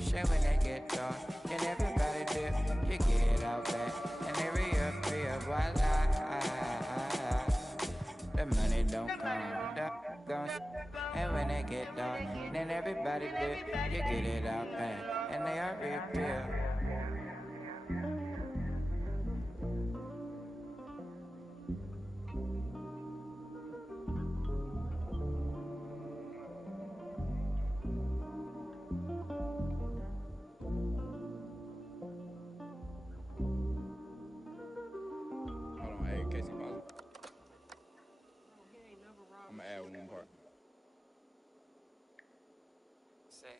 shit when they get dark. And everybody dip, you get it out back. And they re-up, voila. The money don't come, don't. And when they get dark, then everybody dip, you get it out back. And they are reappear. I'm gonna add one part. Say,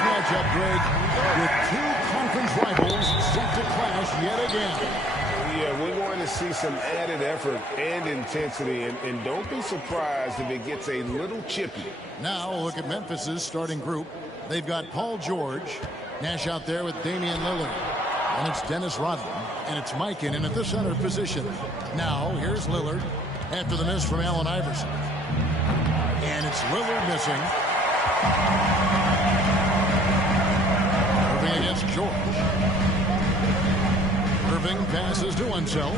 Matchup, Greg, with two conference rivals set to clash yet again. Yeah, we're going to see some added effort and intensity, and don't be surprised if it gets a little chippy. Now look at Memphis's starting group. They've got Paul George, Nash out there with Damian Lillard, and it's Dennis Rodman, and it's Mikan at the center position. Now here's Lillard after the miss from Allen Iverson, and it's Lillard missing. Irving against George. Irving passes to himself,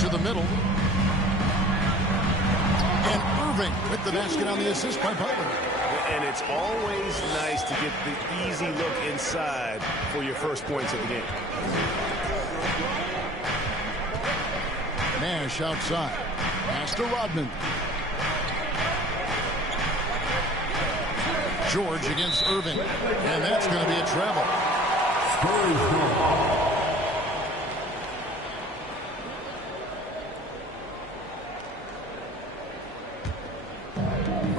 to the middle. And Irving with the basket on the assist by Butler. And it's always nice to get the easy look inside for your first points of the game. Nash outside. Pass to Rodman. George against Irving. And that's going to be a travel.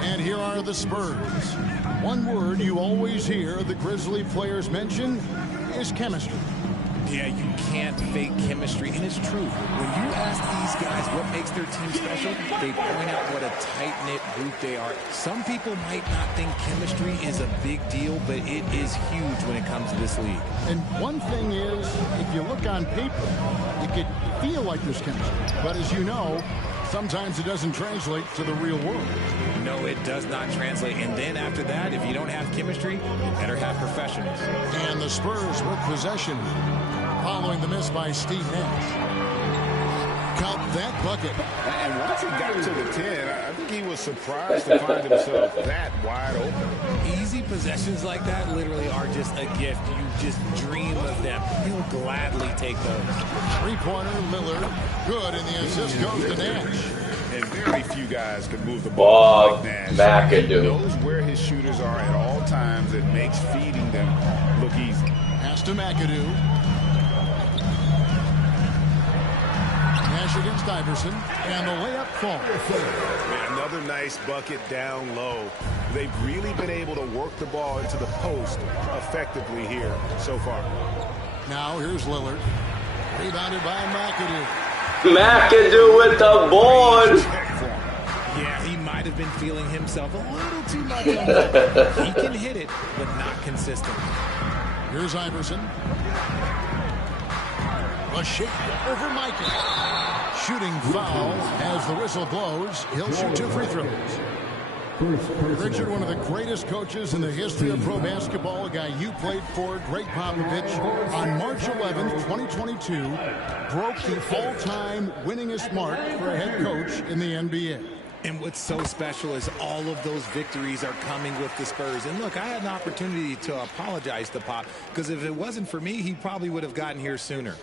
And here are the Spurs. One word you always hear the Grizzly players mention is chemistry. Yeah, you can't fake chemistry, and it's true. When you ask these guys what makes their team special, they point out what a tight-knit group they are. Some people might not think chemistry is a big deal, but it is huge when it comes to this league. And one thing is, if you look on paper, it could feel like there's chemistry. But as you know, sometimes it doesn't translate to the real world. No, it does not translate. And then after that, if you don't have chemistry, you better have professionals. And the Spurs with possession following the miss by Steve Nash. Count that bucket. And once he got to the 10, I think he was surprised to find himself that wide open. Easy possessions like that literally are just a gift. You just dream of them. He'll gladly take those. Three-pointer, Lillard. Good, and the assist goes to Nash. And very few guys can move the ball like Nash. McAdoo. He knows where his shooters are at all times. It makes feeding them look easy. Pass to McAdoo. Nash against Iverson, and the layup falls. Another nice bucket down low. They've really been able to work the ball into the post effectively here so far. Now here's Lillard. Rebounded by McAdoo. McAdoo with the board. Yeah, he might have been feeling himself a little too much on that. He can hit it, but not consistent. Here's Iverson. A shake over Mikan. Shooting foul as the whistle blows. He'll shoot 2 free throws. Richard, one of the greatest coaches in the history of pro basketball, a guy you played for, Greg Popovich, on March 11th, 2022, broke the all-time winningest mark for a head coach in the NBA. And what's so special is all of those victories are coming with the Spurs. And look, I had an opportunity to apologize to Pop, because if it wasn't for me, he probably would have gotten here sooner.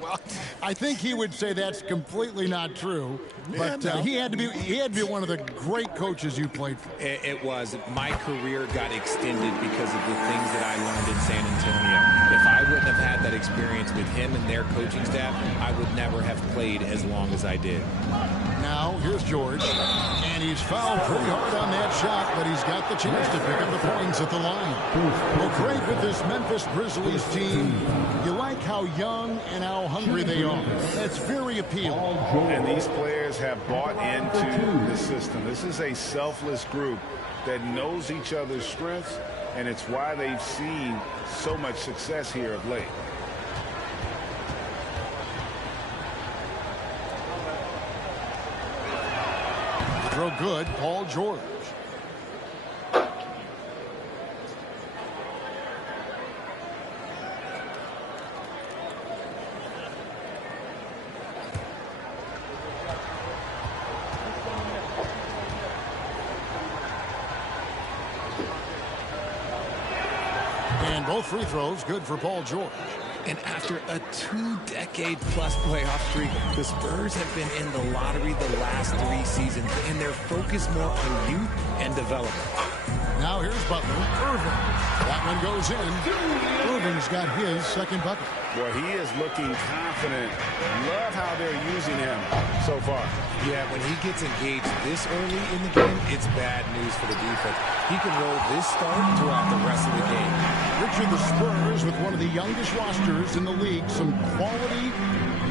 Well, I think he would say that's completely not true. But he had to be one of the great coaches you played for. It was. My career got extended because of the things that I learned in San Antonio. If I wouldn't have had that experience with him and their coaching staff, I would never have played as long as I did. Now, here's George. And he's fouled pretty hard on that shot, but he's got the chance to pick up the points at the line. Well, great with this Memphis Grizzlies team. You like how young and how hungry they are. That's very appealing. And these players have bought into the system. This is a selfless group that knows each other's strengths, and it's why they've seen so much success here of late. Throw good, Paul George. And both free throws good for Paul George. And after a 2-decade-plus playoff streak, the Spurs have been in the lottery the last 3 seasons, and they're focused more on youth and development. Now here's Butler. Irving. That one goes in. Irving's got his second bucket. Boy, he is looking confident. Love how they're using him so far. Yeah, when he gets engaged this early in the game, it's bad news for the defense. He can roll this start throughout the rest of the game. Richard, the Spurs with one of the youngest rosters in the league. Some quality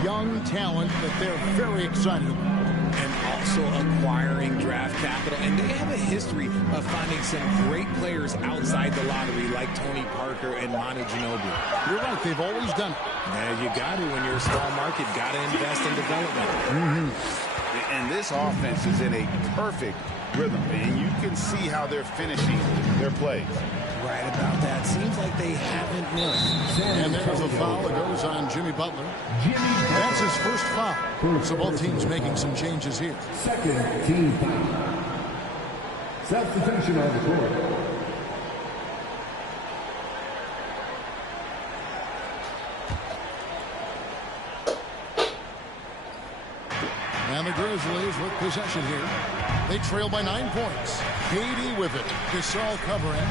young talent that they're very excited about. And also acquiring draft capital. And they have a history of finding some great players outside the lottery like Tony Parker and Manu Ginobili. You're right. They've always done it. Yeah, you got to when you're a small market. Got to invest in development. And this offense is in a perfect rhythm. And you can see how they're finishing their plays. Right about that. Seems like they haven't missed. And there's a foul that goes on Jimmy Butler. That's his first foul. So both teams making some changes here. Second team foul. Substitution on the court. And the Grizzlies with possession here. They trail by 9 points. KD with it. Gasol covering.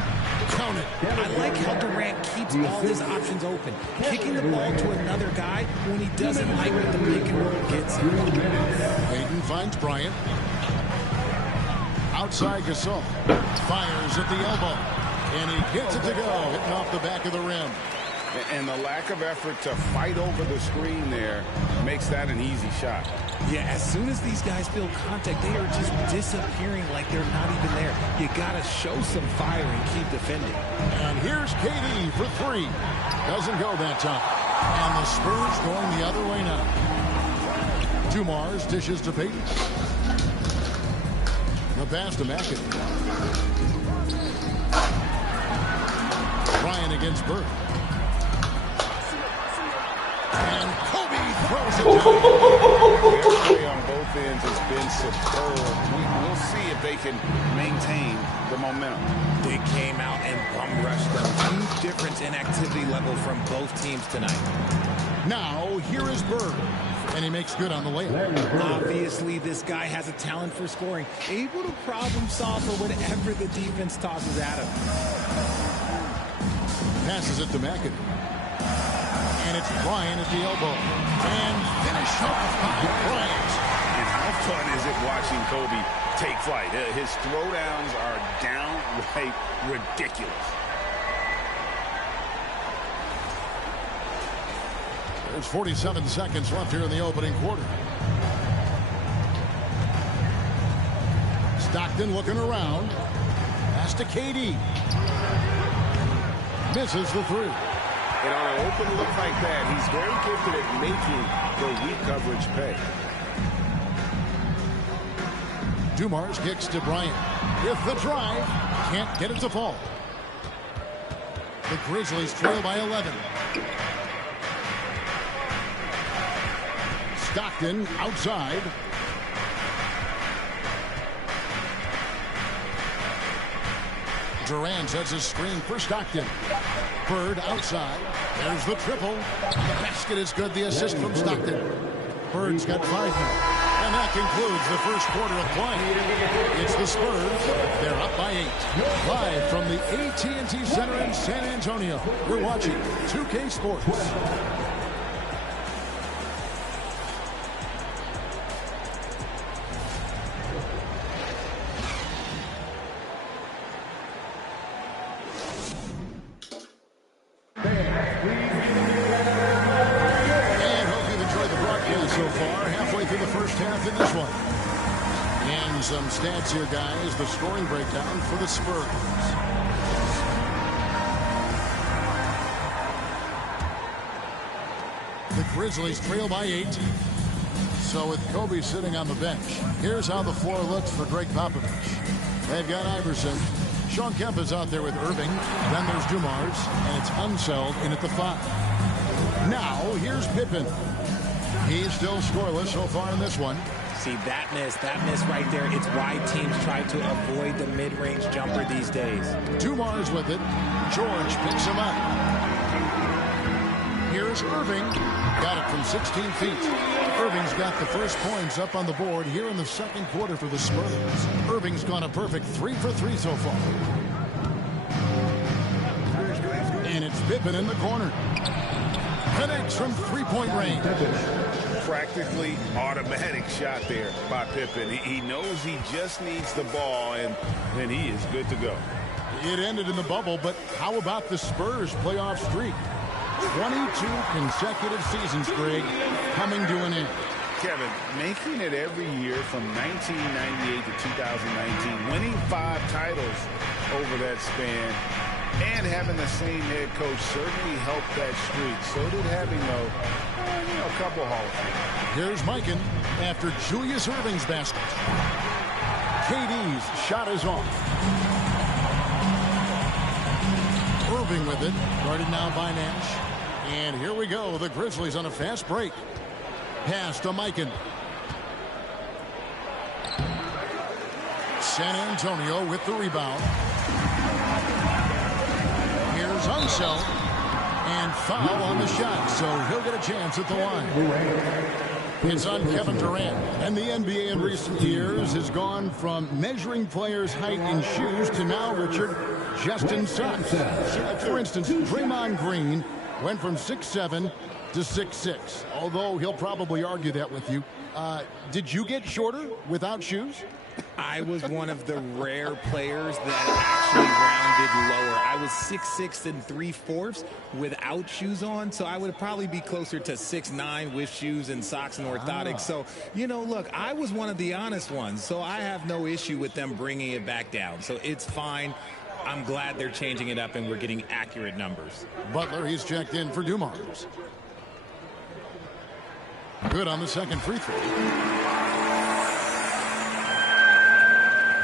Count it. I like how Durant keeps all his options open. Kicking the ball to another guy when he doesn't like what the pick and roll gets him. Hayden finds Bryant. Outside Gasol. Fires at the elbow. And he gets it to go. Hitting off the back of the rim. And the lack of effort to fight over the screen there makes that an easy shot. Yeah, as soon as these guys feel contact, they are just disappearing like they're not even there. You got to show some fire and keep defending. And here's KD for 3. Doesn't go that time. And the Spurs going the other way now. Dumars dishes to Payton. The pass to McAdoo. Ryan against Bird. And Kobe throws it down. Their play on both ends has been superb. We'll see if they can maintain the momentum. They came out and bum rushed them. Huge difference in activity level from both teams tonight. Now, here is Bird. And he makes good on the layup. Obviously, this guy has a talent for scoring. Able to problem solve for whatever the defense tosses at him. Passes it to McAdoo. And it's Bryant at the elbow. And finished off by Bryant. And how fun is it watching Kobe take flight? His throwdowns are downright ridiculous. There's 47 seconds left here in the opening quarter. Stockton looking around. Pass to KD. Misses the 3. And on an open look like that, he's very gifted at making the weak coverage pay. Dumars kicks to Bryant. With the drive. Can't get it to fall. The Grizzlies trail by 11. Stockton outside. Durant sets his screen for Stockton. Bird outside. There's the triple. The basket is good. The assist from Stockton. Bird's got 5 now. And that concludes the first quarter of play. It's the Spurs. They're up by 8. Live from the AT&T Center in San Antonio. We're watching 2K Sports. And some stats here, guys. The scoring breakdown for the Spurs. The Grizzlies trail by 8. So with Kobe sitting on the bench, here's how the floor looks for Greg Popovich. They've got Iverson. Sean Kemp is out there with Irving. Then there's Dumars, and it's Unseld in at the 5. Now, here's Pippen. He's still scoreless so far in this one. See, that miss right there, it's why teams try to avoid the mid-range jumper these days. Dumars with it. George picks him up. Here's Irving. Got it from 16 feet. Irving's got the first points up on the board here in the second quarter for the Spurs. Irving's gone a perfect 3 for 3 so far. And it's Pippen in the corner. Connects from three-point range. Practically automatic shot there by Pippen. He knows he just needs the ball, and then he is good to go. It ended in the bubble, but how about the Spurs playoff streak? 22 consecutive seasons, Greg, coming to an end. Kevin, making it every year from 1998 to 2019, winning 5 titles over that span, and having the same head coach certainly helped that streak. So did having a couple Hall of Fame. Here's Mikan after Julius Irving's basket. KD's shot is off. Irving with it, guarded now by Nash. And here we go, the Grizzlies on a fast break. Pass to Mikan. San Antonio with the rebound. Here's Unseld. And foul on the shot, so he'll get a chance at the line. It's on Kevin Durant. And the NBA in recent years has gone from measuring players' height in shoes to now, Richard, just in socks. For instance, Draymond Green went from 6'7" to 6'6", although he'll probably argue that with you. Did you get shorter without shoes? I was one of the rare players that actually rounded lower. I was 6'6" and 3/4 without shoes on, so I would probably be closer to 6'9" with shoes and socks and orthotics. So, look, I was one of the honest ones, so I have no issue with them bringing it back down. So it's fine. I'm glad they're changing it up and we're getting accurate numbers. Butler, he's checked in for Dumars. Good on the second free throw.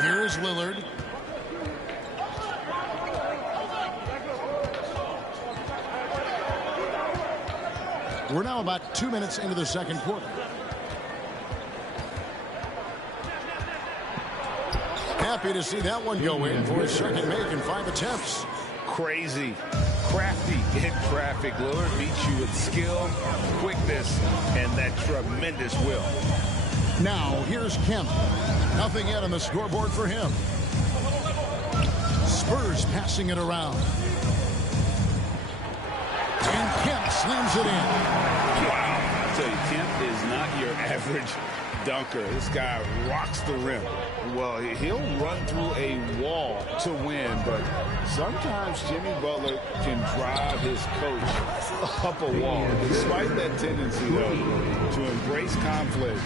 Here's Lillard. We're now about 2 minutes into the second quarter. Happy to see that one go in for his second make in 5 attempts. Crazy, crafty in traffic. Lillard beats you with skill, quickness, and that tremendous will. Now, here's Kemp. Nothing yet on the scoreboard for him. Spurs passing it around. And Kemp slams it in. Wow. I tell you, Kemp is not your average dunker. This guy rocks the rim. Well, he'll run through a wall to win, but sometimes Jimmy Butler can drive his coach up a wall. Despite that tendency, though, to embrace conflict,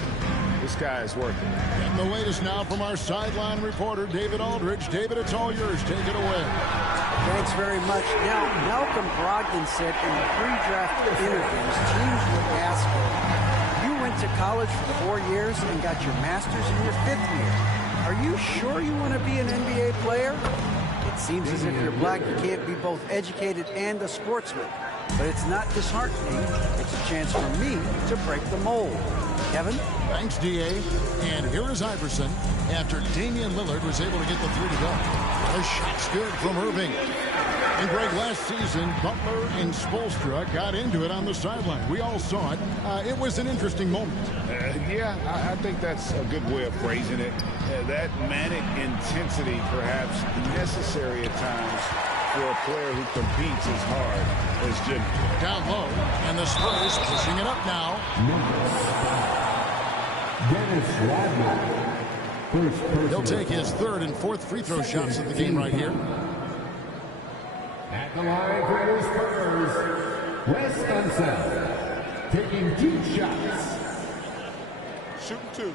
this guy is working. And the latest now from our sideline reporter, David Aldridge. David, it's all yours. Take it away. Thanks very much. Now, Malcolm Brogdon said in the pre-draft interviews, teams would ask him, you went to college for 4 years and got your master's in your 5th year. Are you sure you want to be an NBA player? It seems as if you're black, you can't be both educated and a sportsman. But it's not disheartening. It's a chance for me to break the mold. Kevin? Thanks, D.A. And here is Iverson after Damian Lillard was able to get the 3 to go. The shot's good from Irving. And Greg, last season, Butler and Spoelstra got into it on the sideline. We all saw it. It was an interesting moment. Yeah, I think that's a good way of phrasing it. That manic intensity perhaps necessary at times for a player who competes as hard as Jimmy. Down low, and the Spurs pushing it up now. Dennis Rodman. He'll take his 3rd and 4th free throw shots of the game right here. At the line for the Spurs, Wes Unseld, taking 2 shots. Shooting 2.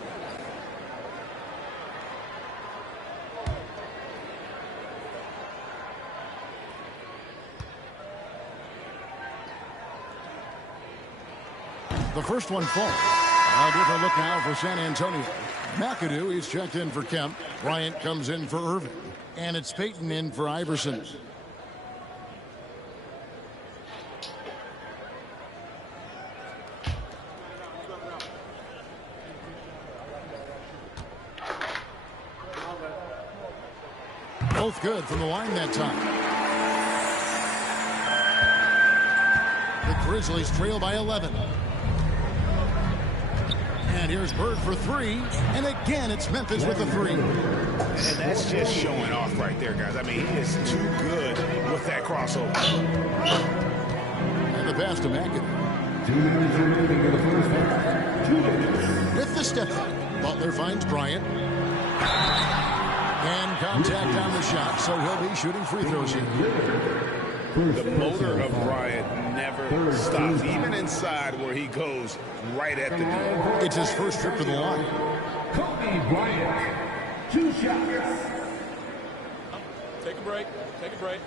The first one falls. A different look now for San Antonio. McAdoo, he's checked in for Kemp. Bryant comes in for Irving. And it's Payton in for Iverson. Both good from the line that time. The Grizzlies trail by 11. And here's Bird for three. And again, it's Memphis with the three. And that's just showing off right there, guys. I mean, he is too good with that crossover. And the pass to McAdoo. 2 minutes remaining in the first half. 2 minutes. With the step back, Butler finds Bryant. And contact on the shot, so he'll be shooting free throws here. The motor of Bryant never stops, even inside where he goes right at the net. It's his first trip to the line. Kobe Bryant. 2 shots. Take a break. Take a break.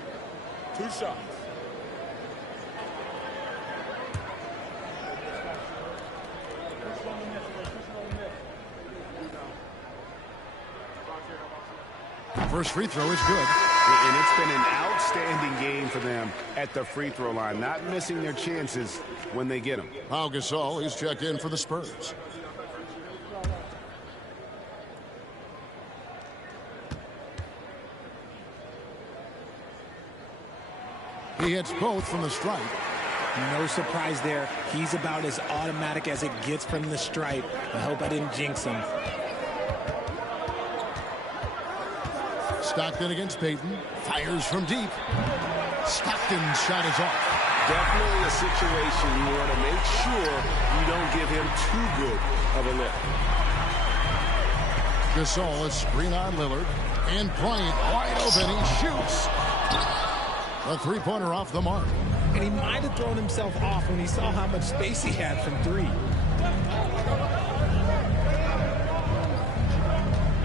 2 shots. First free throw is good. And it's been an outstanding game for them at the free throw line, not missing their chances when they get them. Pau Gasol, he's checked in for the Spurs. He hits both from the stripe. No surprise there. He's about as automatic as it gets from the stripe. I hope I didn't jinx him. Stockton against Payton. Fires from deep. Stockton's shot is off. Definitely a situation you want to make sure you don't give him too good of a look. Gasol, a screen on Lillard. And Bryant wide open. He shoots. A three-pointer off the mark. And he might have thrown himself off when he saw how much space he had from three.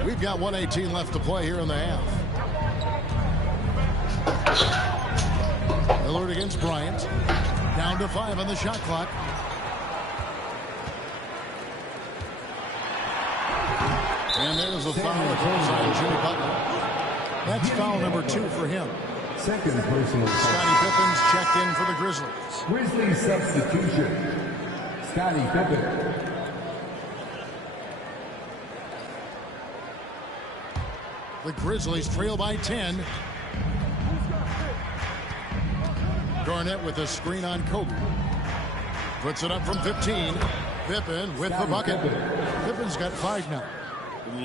We've got 1:18 left to play here in the half. Lillard against Bryant. Down to 5 on the shot clock. And there's a foul that goes on Jimmy Butler. That's foul number 2 for him. Second personal foul. Scottie Pippen's checked in for the Grizzlies. Grizzlies substitution. Scottie Pippen. The Grizzlies trail by 10. Garnett with a screen on Kobe. Puts it up from 15. Pippen with the bucket. Pippen's got 5 now.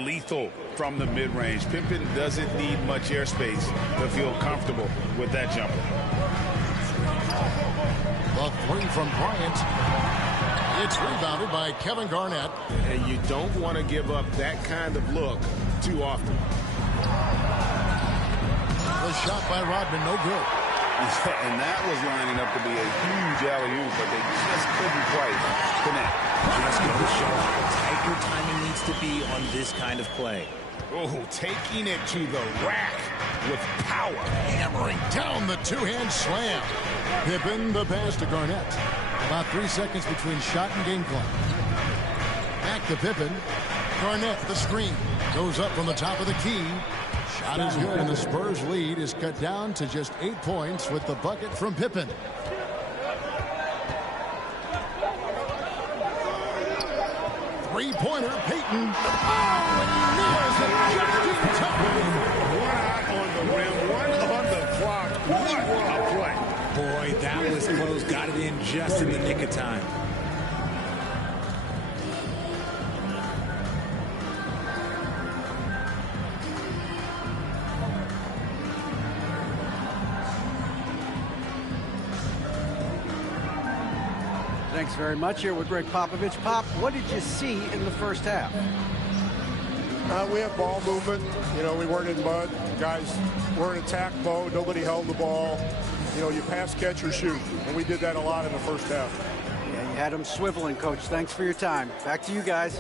Lethal from the mid-range. Pippen doesn't need much airspace to feel comfortable with that jumper. The 3 from Bryant. It's rebounded by Kevin Garnett. And you don't want to give up that kind of look too often. The shot by Rodman, no good. And that was lining up to be a huge alley-oop, but they just couldn't quite connect. Just go to show how tight your timing needs to be on this kind of play. Oh, taking it to the rack with power. Hammering down the two-hand slam. Pippen, the pass to Garnett. About 3 seconds between shot and game clock. Back to Pippen. Garnett, the screen. Goes up from the top of the key. Shot is good, and the Spurs lead is cut down to just 8 points with the bucket from Pippen. Three-pointer, Payton. Oh, and he nails it just in time. 1 eye on the rim, 1 on the clock. What a play. Boy, that was close. Got it in just in the nick of time. Thanks very much. Here with Greg Popovich. Pop, what did you see in the first half? We had ball movement. You know, we weren't in mud. Guys were in attack mode. Nobody held the ball. You know, you pass, catch, or shoot. And we did that a lot in the first half. Yeah, you had them swiveling, Coach. Thanks for your time. Back to you guys.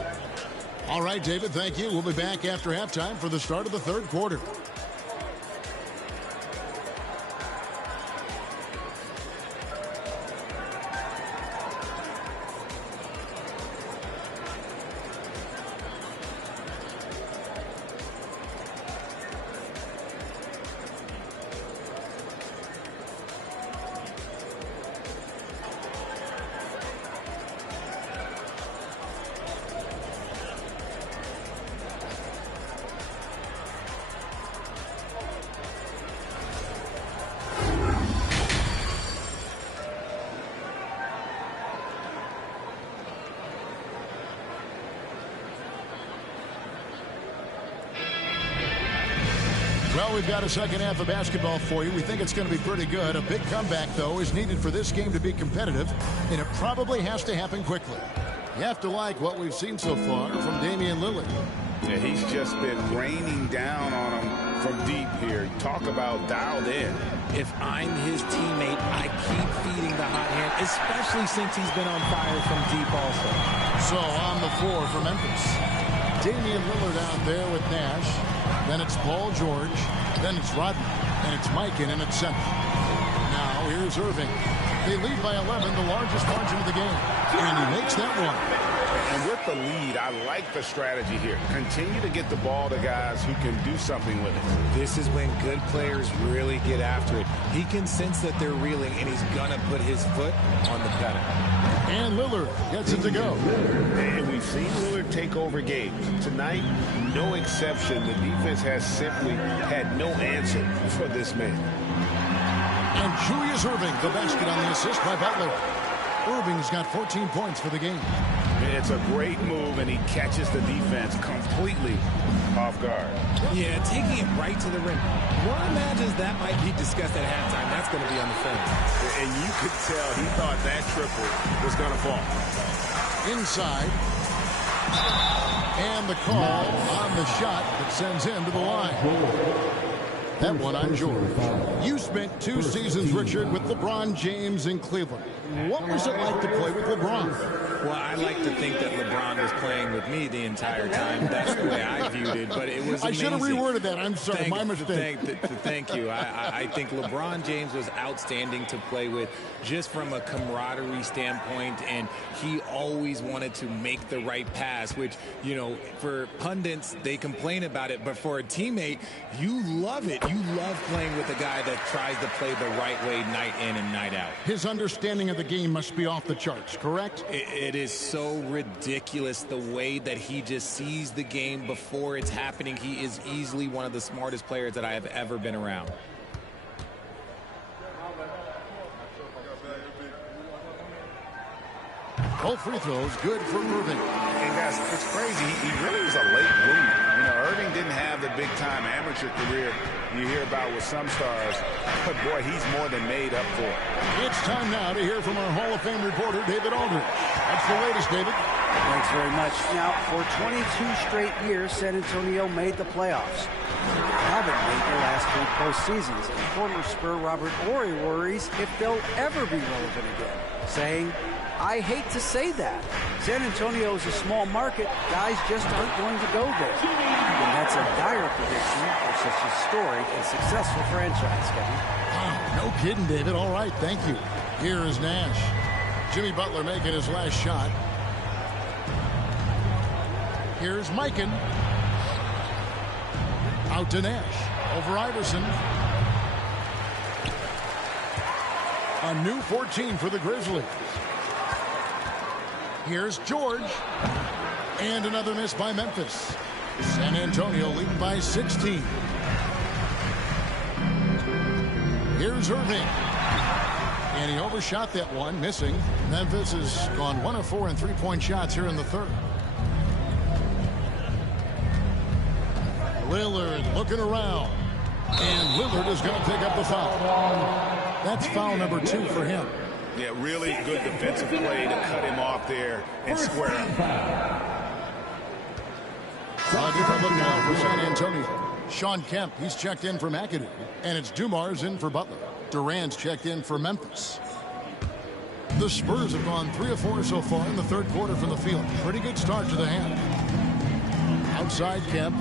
All right, David, thank you. We'll be back after halftime for the start of the third quarter. Well, we've got a second half of basketball for you. We think it's going to be pretty good. A big comeback, though, is needed for this game to be competitive, and it probably has to happen quickly. You have to like what we've seen so far from Damian Lillard. Yeah, he's just been raining down on him from deep here. Talk about dialed in. If I'm his teammate, I keep feeding the hot hand, especially since he's been on fire from deep also. So on the floor for Memphis, Damian Lillard out there with Nash. Then it's Paul George. Then it's Rodman. And it's Mikan in at center. Now here's Irving. They lead by 11, the largest margin of the game. And he makes that one. And with the lead, I like the strategy here. Continue to get the ball to guys who can do something with it. This is when good players really get after it. He can sense that they're reeling, and he's going to put his foot on the pedal. And Lillard gets it to go. And we've seen Lillard take over games. Tonight, no exception. The defense has simply had no answer for this man. And Julius Irving, the basket on the assist by Butler. Irving's got 14 points for the game. It's a great move, and he catches the defense completely off guard. Yeah, taking it right to the rim. One imagines that might be discussed at halftime. That's going to be on the film. And you could tell he thought that triple was going to fall. Inside. And the call on the shot that sends him to the line. That one on George. You spent 2 seasons, Richard, with LeBron James in Cleveland. What was it like to play with LeBron? Well, I like to think that LeBron was playing with me the entire time. That's the way I viewed it, but it was amazing. I should have reworded that. I'm sorry, my mistake. Thank you. I think LeBron James was outstanding to play with just from a camaraderie standpoint, and he always wanted to make the right pass, which, you know, for pundits, they complain about it, but for a teammate, you love it. You love playing with a guy that tries to play the right way night in and night out. His understanding of the game must be off the charts, correct? It is so ridiculous the way that he just sees the game before it's happening. He is easily one of the smartest players that I have ever been around. Both free throws good for Irving. And guys, it's crazy. He really was a late bloomer. You know, Irving didn't have the big-time amateur career you hear about with some stars, but boy, he's more than made up for it. It's time now to hear from our Hall of Fame reporter, David Aldridge. That's the latest, David. Thanks very much. Now, for 22 straight years, San Antonio made the playoffs. They haven't made the last 3 postseasons. And former Spur Robert Horry worries if they'll ever be relevant again, saying, I hate to say that. San Antonio is a small market. Guys just aren't going to go there. And that's a dire prediction for such a storied and successful franchise, Kevin. Wow, no kidding, David. All right, thank you. Here is Nash. Jimmy Butler making his last shot. Here's Mikan. Out to Nash. Over Iverson. A new 14 for the Grizzlies. Here's George. And another miss by Memphis. San Antonio leading by 16. Here's Irving. And he overshot that one, missing. Memphis has gone 1 of 4 in 3-point shots here in the third. Lillard looking around. And Lillard is going to pick up the foul. That's foul number 2 for him. Yeah, really good defensive play to cut him off there and square him. Different look now for San Antonio. Sean Kemp, he's checked in for McAdoo. And it's Dumars in for Butler. Durant's checked in for Memphis. The Spurs have gone 3 of 4 so far in the third quarter from the field. Pretty good start to the half. Outside Kemp.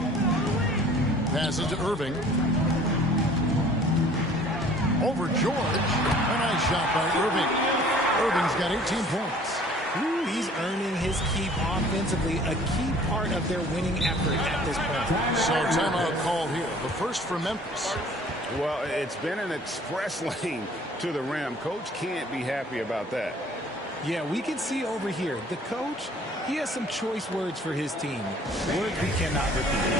Passes to Irving. Over George. A nice shot by Irving. Irving's got 18 points. Ooh, he's earning his keep offensively, a key part of their winning effort at this point. So timeout call here. The first for Memphis. Well, it's been an express lane to the rim. Coach can't be happy about that. Yeah, we can see over here, the coach, he has some choice words for his team. Words we cannot repeat.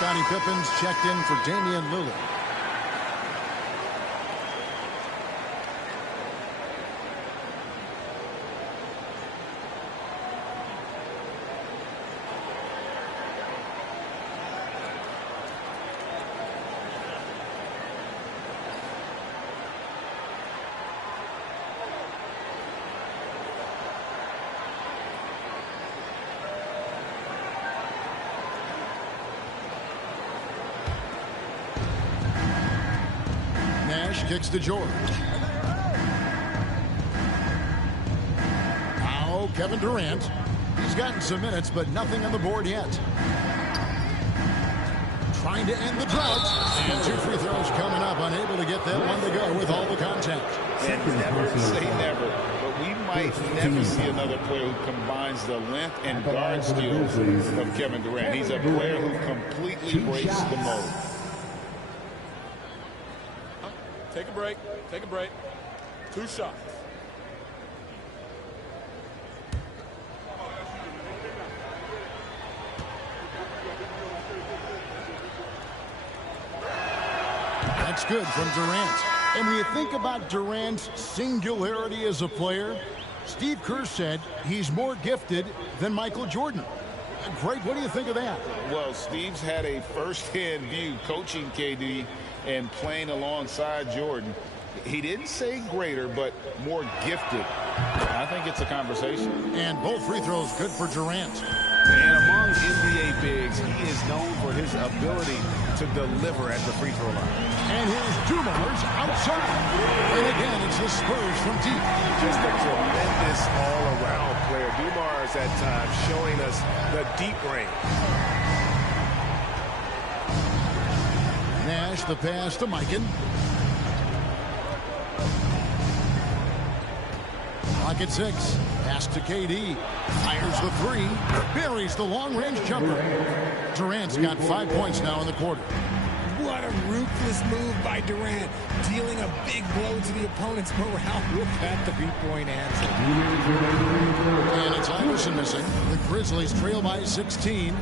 Scottie Pippen's checked in for Damian Lillard. Nash kicks to George. Now Kevin Durant. He's gotten some minutes, but nothing on the board yet. Trying to end the drought. And 2 free throws coming up. Unable to get that one to go with all the contact. And never say never, but we might never see another player who combines the length and guard skills of Kevin Durant. He's a player who completely breaks the mold. Take a break. Take a break. 2 shots. That's good from Durant. And when you think about Durant's singularity as a player, Steve Kerr said he's more gifted than Michael Jordan. Greg, what do you think of that? Well, Steve's had a first-hand view coaching KD and playing alongside Jordan. He didn't say greater, but more gifted. I think it's a conversation. And both free throws good for Durant. And among NBA bigs, he is known for his ability to deliver at the free throw line. And here's Dumars outside. And again, it's the Spurs from deep. Just a tremendous all-around player. Dumars at times showing us the deep range. Nash the pass to Mikan. Clock at 6. Pass to KD. Fires the 3. Buries the long-range jumper. Durant's got 5 points now in the quarter. What a ruthless move by Durant, dealing a big blow to the opponent's morale with that three-point answer. And it's Iverson missing. The Grizzlies trail by 16.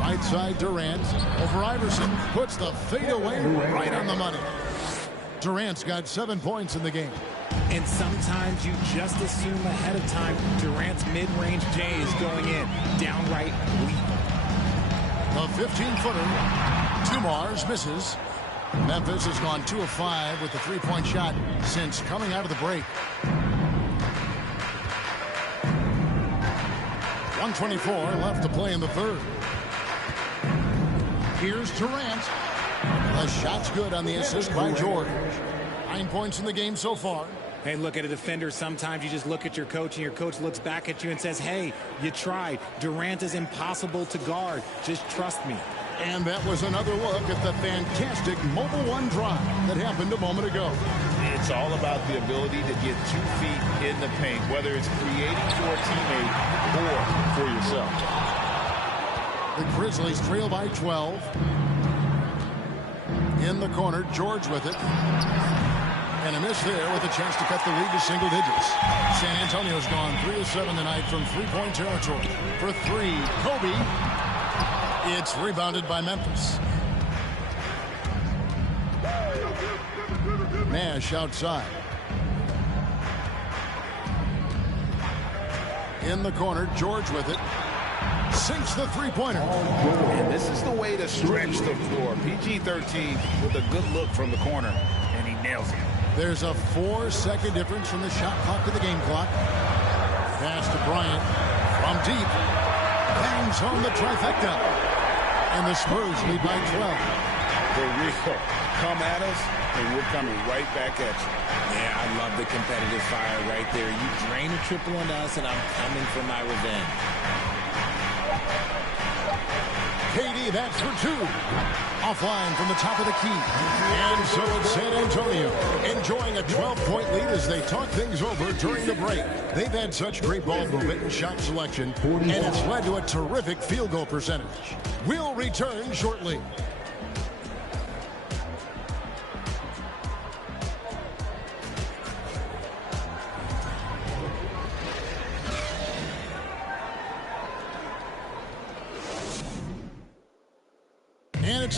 Right side Durant over Iverson. Puts the fadeaway right on the money. Durant's got 7 points in the game. And sometimes you just assume ahead of time Durant's mid-range J is going in. Downright weak. A 15-footer. Dumars misses. Memphis has gone 2 of 5 with the three-point shot since coming out of the break. 1:24 left to play in the third. Here's Durant. The shot's good on the assist by George. 9 points in the game so far. Hey, look at a defender. Sometimes you just look at your coach, and your coach looks back at you and says, hey, you tried. Durant is impossible to guard. Just trust me. And that was another look at the fantastic Mobile One drive that happened a moment ago. It's all about the ability to get 2 feet in the paint, whether it's creating for a teammate or for yourself. The Grizzlies trail by 12. In the corner, George with it. And a miss there with a chance to cut the lead to single digits. San Antonio's gone 3 of 7 tonight from three-point territory. For 3, Kobe. It's rebounded by Memphis. Nash outside. In the corner, George with it. Sinks the three-pointer. And this is the way to stretch the floor. PG-13 with a good look from the corner, and he nails it. There's a 4-second difference from the shot clock to the game clock. Pass to Bryant from deep. Bangs home the trifecta. And the Spurs lead by 12. For real. Come at us, and we're coming right back at you. Yeah, I love the competitive fire right there. You drain a triple on us, and I'm coming for my revenge. KD, that's for 2. Offline from the top of the key. And so it's San Antonio enjoying a 12-point lead as they talk things over during the break. They've had such great ball movement and shot selection, and it's led to a terrific field goal percentage. We'll return shortly.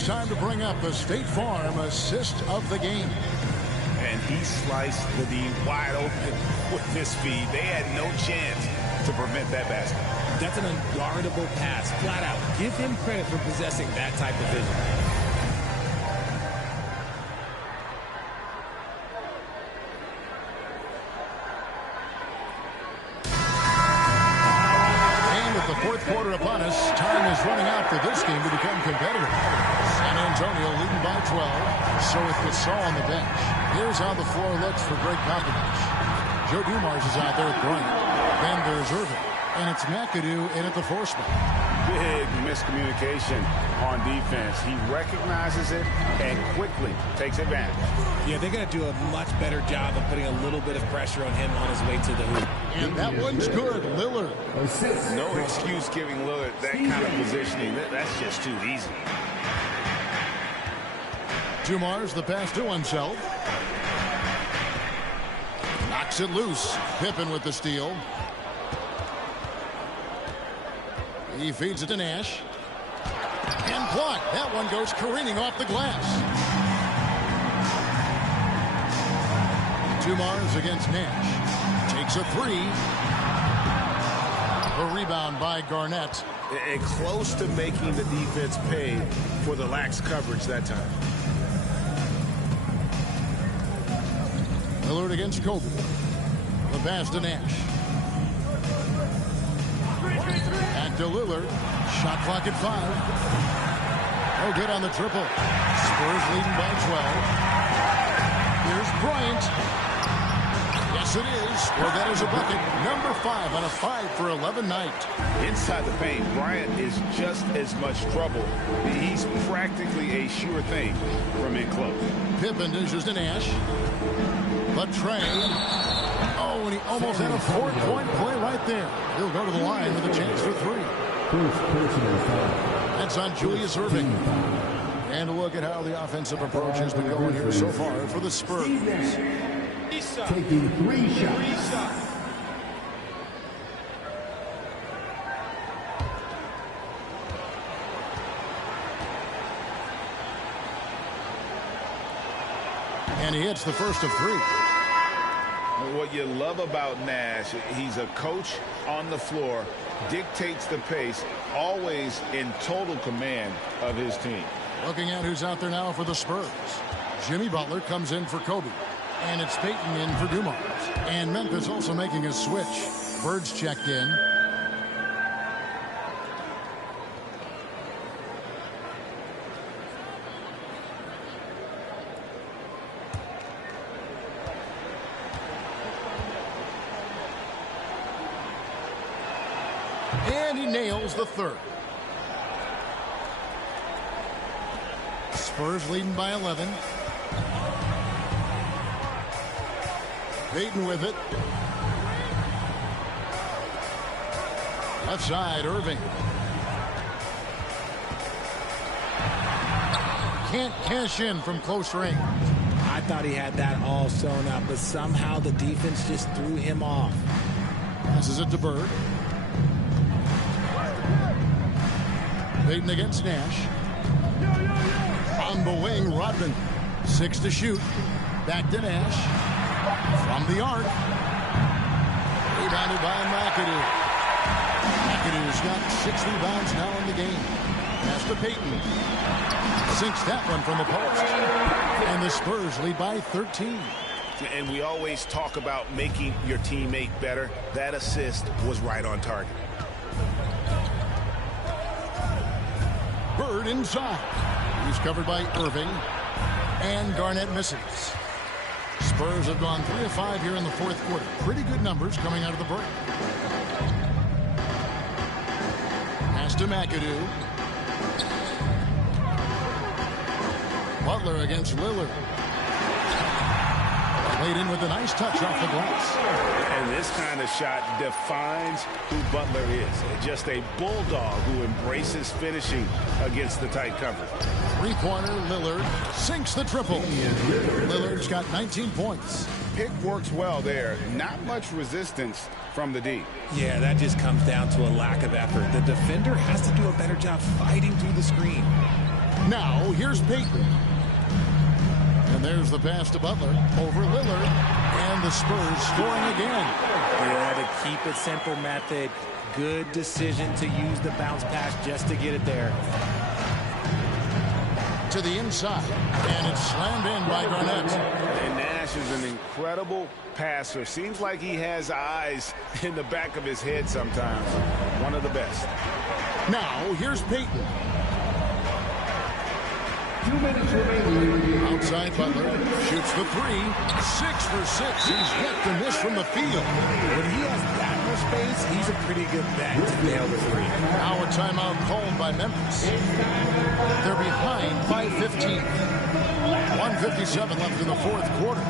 it's time to bring up the State Farm assist of the game. And he sliced the D wide open with this feed. They had no chance to prevent that basket. That's an unguardable pass, flat out. Give him credit for possessing that type of vision. Fourth quarter upon us. Time is running out for this game to become competitive. San Antonio leading by 12. So with Gasol on the bench, here's how the floor looks for Greg Popovich. Joe Dumars is out there at Bryant. Then there's Irving. And it's McAdoo in at the 4 spot. Big miscommunication on defense. He recognizes it and quickly takes advantage. Yeah, they're going to do a much better job of putting a little bit of pressure on him on his way to the hoop. And that one's good. Lillard. No excuse giving Lillard that kind of positioning. That's just too easy. Dumars the pass to himself. Knocks it loose. Pippen with the steal. He feeds it to Nash. And blocked. That one goes careening off the glass. Dumars against Nash. Takes a 3. A rebound by Garnett. And close to making the defense pay for the lax coverage that time. Lillard against Kobe. The pass to Nash. Back to Lillard. Shot clock at 5. No good on the triple. Spurs leading by 12. Here's Bryant. Yes, it is. Well, that is a bucket. Number 5 on a 5-for-11 night. Inside the paint, Bryant is just as much trouble. He's practically a sure thing from in close. Pippen dishes to Nash. But Trey. Oh, and he almost had a 4-point play right there. He'll go to the line with a chance for 3. That's on Julius Irving. And a look at how the offensive approach has been going here so far for the Spurs. Taking 3 shots. And he hits the first of 3. What you love about Nash, he's a coach on the floor, dictates the pace, always in total command of his team. Looking at who's out there now for the Spurs. Jimmy Butler comes in for Kobe. And it's Peyton in for Dumars. And Memphis also making a switch. Birds checked in. And he nails the 3rd. Spurs leading by 11. Peyton with it. Left side, Irving. Can't cash in from close range. I thought he had that all sewn up, but somehow the defense just threw him off. Passes it to Bird. Peyton against Nash. On the wing, Rodman. 6 to shoot. Back to Nash. From the arc. Rebounded by McAdoo. McAdoo's got 6 rebounds now in the game. Pass to Peyton. Sinks that one from the post. And the Spurs lead by 13. And we always talk about making your teammate better. That assist was right on target. Bird inside. He's covered by Irving. And Garnett misses. Spurs have gone 3 of 5 here in the 4th quarter. Pretty good numbers coming out of the break. Pass to McAdoo. Butler against Lillard. Played in with a nice touch off the glass. And this kind of shot defines who Butler is. Just a bulldog who embraces finishing against the tight coverage. 3-pointer, Lillard sinks the triple. Lillard's got 19 points. Pick works well there. Not much resistance from the D. Yeah, that just comes down to a lack of effort. The defender has to do a better job fighting through the screen. Now, here's Peyton. And there's the pass to Butler over Lillard. And the Spurs scoring again. Yeah, to keep it simple method. Good decision to use the bounce pass just to get it there. To the inside. And it's slammed in by Garnett. And Nash is an incredible passer. Seems like he has eyes in the back of his head sometimes. One of the best. Now, here's Peyton. 2 minutes remaining. Outside Butler. Shoots the three. 6 for 6. He's yet to miss from the field. When he has that much space, he's a pretty good bet to nail the three. Now a timeout called by Memphis. They're behind by 15. 1:57 left in the fourth quarter.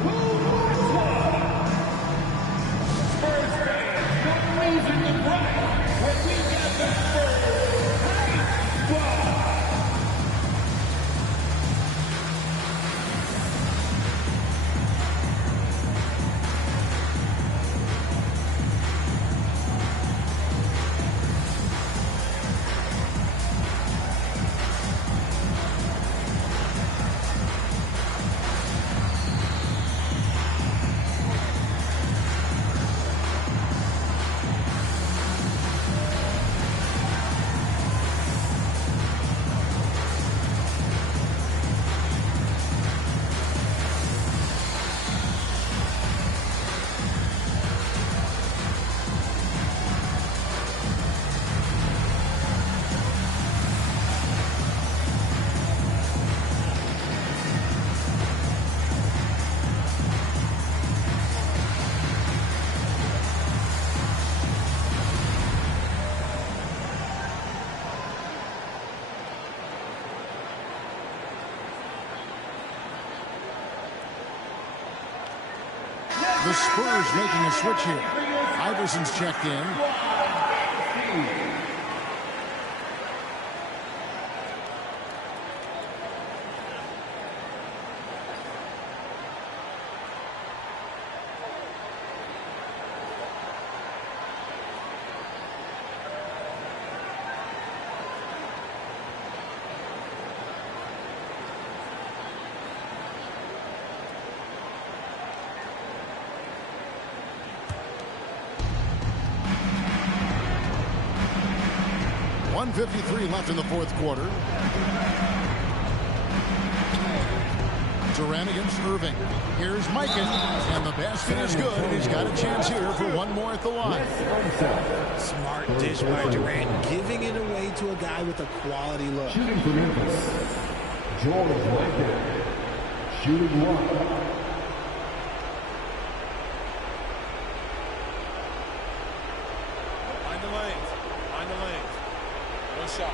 Spurs fans, no reason to cry when we get the Spurs baseball. The Spurs making a switch here. Iverson's checked in. .153 left in the fourth quarter. Durant against Irving. Here's Mikan, and the basket is good. He's got a chance here for one more at the line. Smart dish by Durant, giving it away to a guy with a quality look. Shooting for Memphis, George Mikan. Shooting one. Shot.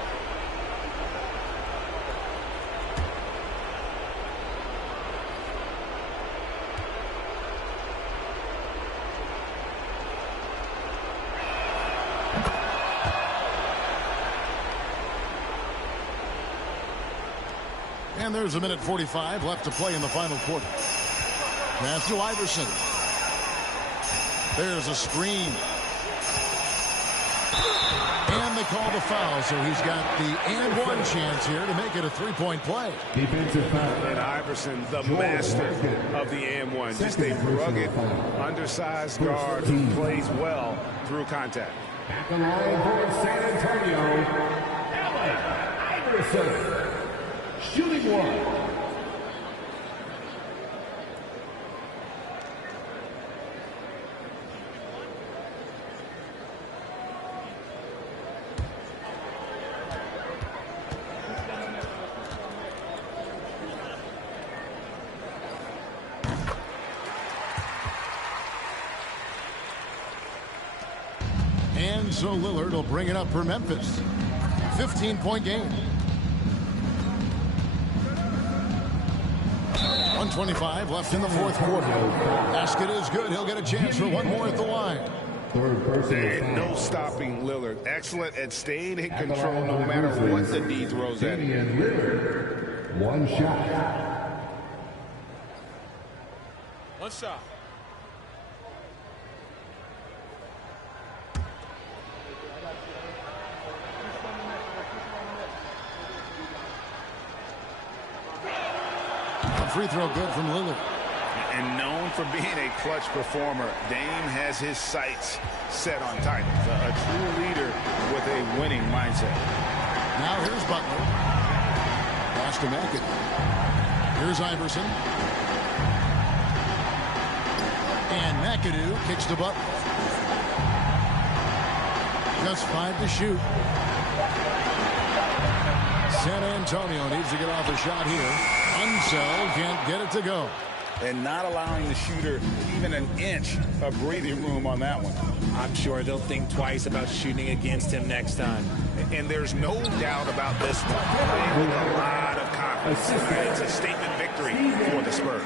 And there's 1:45 left to play in the final quarter. Pass to Iverson. There's a screen. And they call the foul, so he's got the and one chance here to make it a three-point play. Defensive foul. And Iverson, the master of the and one. Just a rugged, undersized guard who plays well through contact. At the line for San Antonio, Allen Iverson. Shooting one. And so Lillard will bring it up for Memphis. 15-point game. 1:25 left in the fourth quarter. Basket is good. He'll get a chance for one more at the line. And no stopping Lillard. Excellent at staying in control no matter what the D throws at him. Lillard, one shot. One shot. free throw good from Lillard. And known for being a clutch performer, Dame has his sights set on titles. A true leader with a winning mindset. Now here's Butler. Pass to McAdoo. Here's Iverson. And McAdoo kicks to Butler. Just 5 to shoot. San Antonio needs to get off a shot here. Unseld can't get it to go. And not allowing the shooter even an inch of breathing room on that one. I'm sure they'll think twice about shooting against him next time. And there's no doubt about this one. Playing with a lot of confidence tonight. It's a statement victory for the Spurs.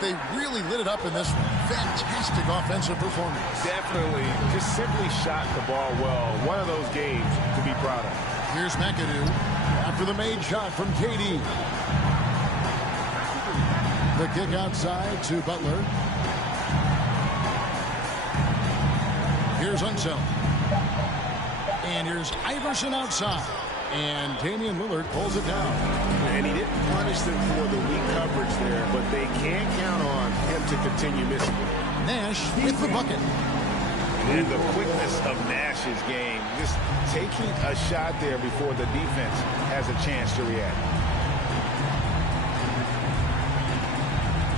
They really lit it up in this one. Fantastic offensive performance. Definitely. Just simply shot the ball well. One of those games to be proud of. Here's McAdoo after the made shot from KD. The kick outside to Butler. Here's Unseld. And here's Iverson outside. And Damian Lillard pulls it down. And he didn't punish them for the weak coverage there, but they can't count on him to continue missing. Nash with the bucket. And the quickness of Nash's game, just taking a shot there before the defense has a chance to react.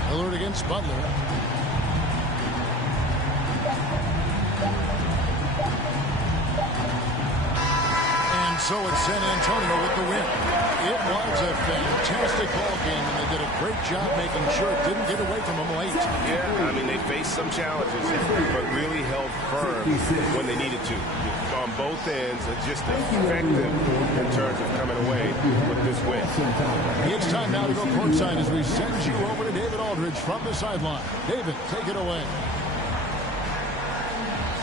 Lillard against Butler. And so it's San Antonio with the win. It was a fantastic ball game, and they did a great job making sure it didn't get away from them late. Yeah, I mean, they faced some challenges, but really held firm when they needed to. On both ends, just effective in terms of coming away with this win. It's time now to go courtside as we send you over to David Aldridge from the sideline. David, take it away.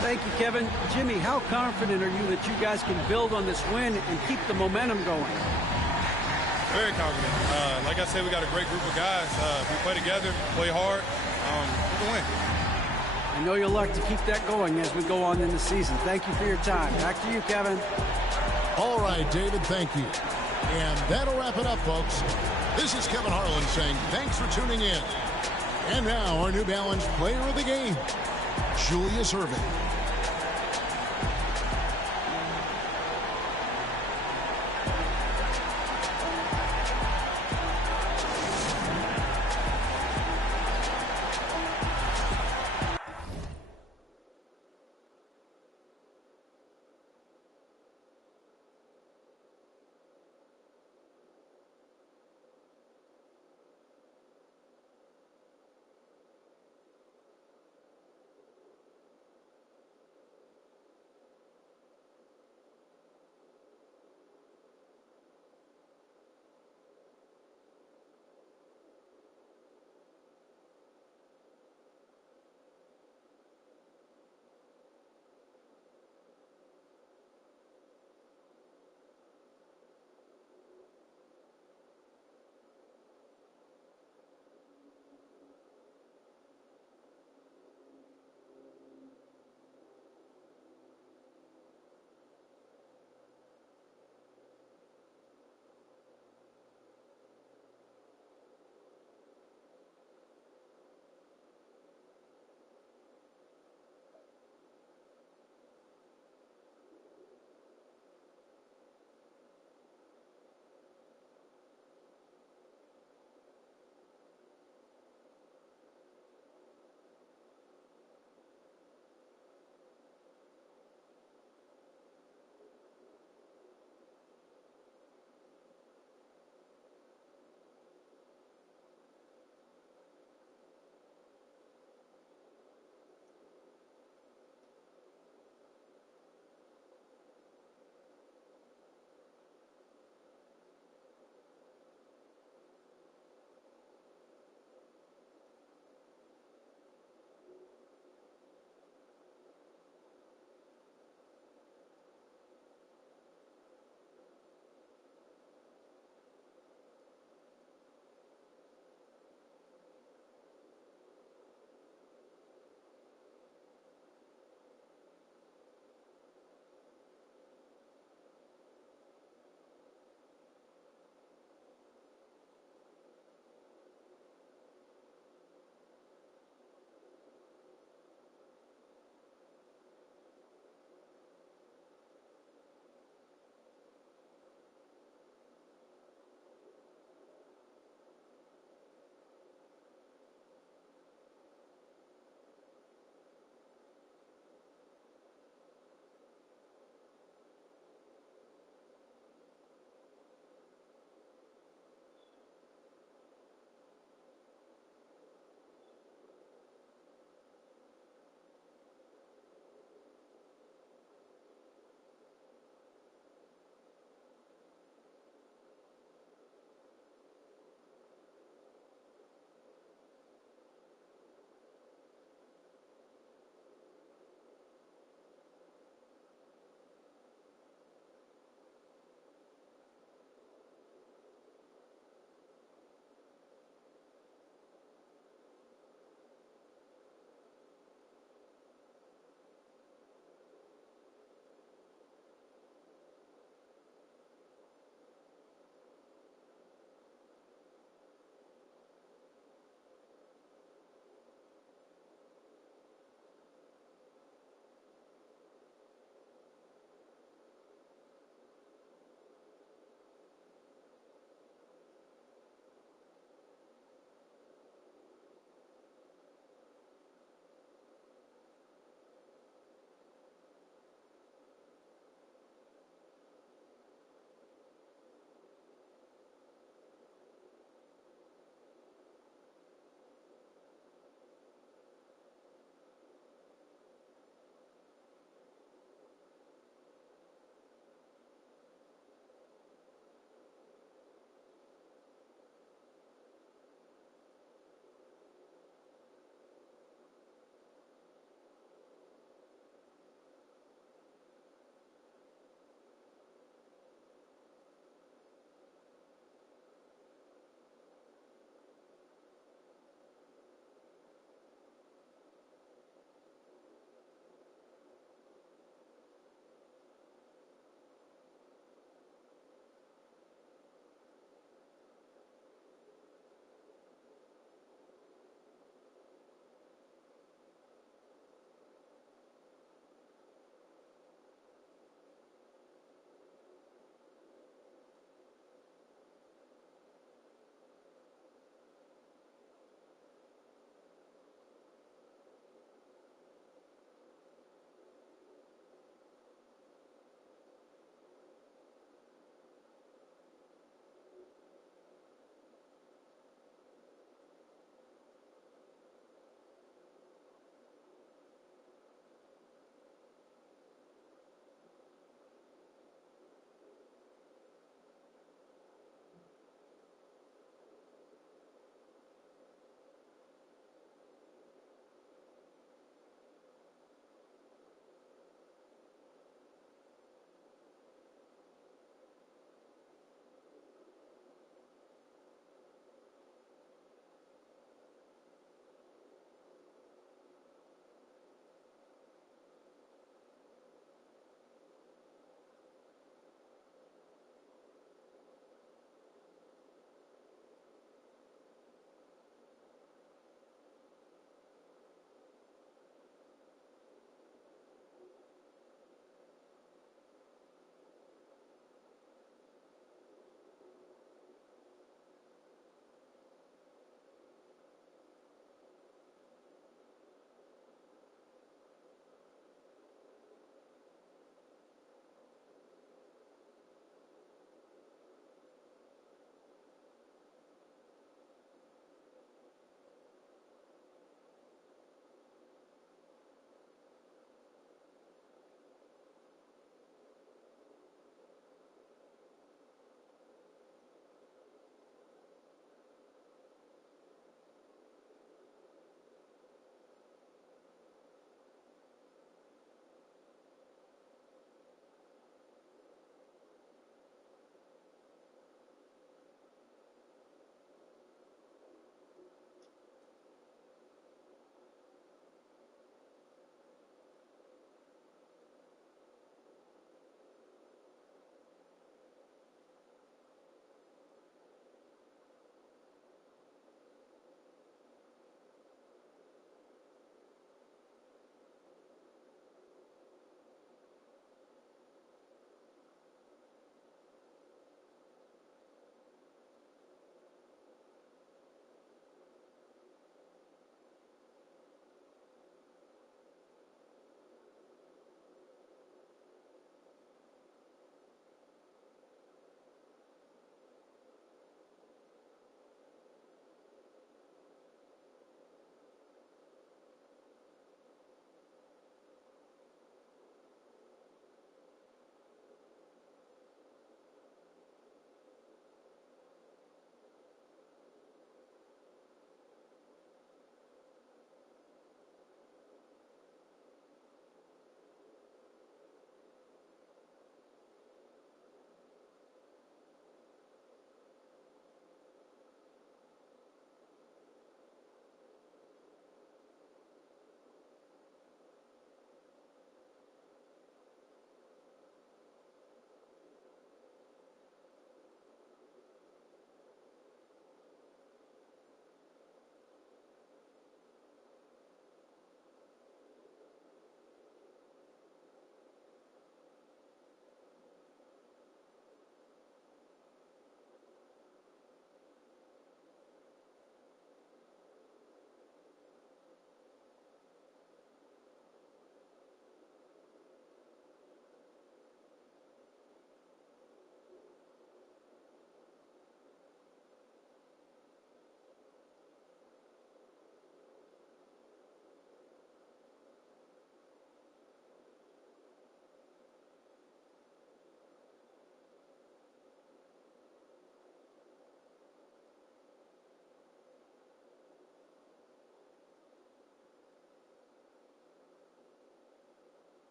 Thank you, Kevin. Jimmy, how confident are you that you guys can build on this win and keep the momentum going? Very confident. Like I said, we got a great group of guys. We play together, play hard. We can win. I know you'll like to keep that going as we go on in the season. Thank you for your time. Back to you, Kevin. All right, David, thank you. And that'll wrap it up, folks. This is Kevin Harlan saying thanks for tuning in. And now our New Balance player of the game, Julius Erving.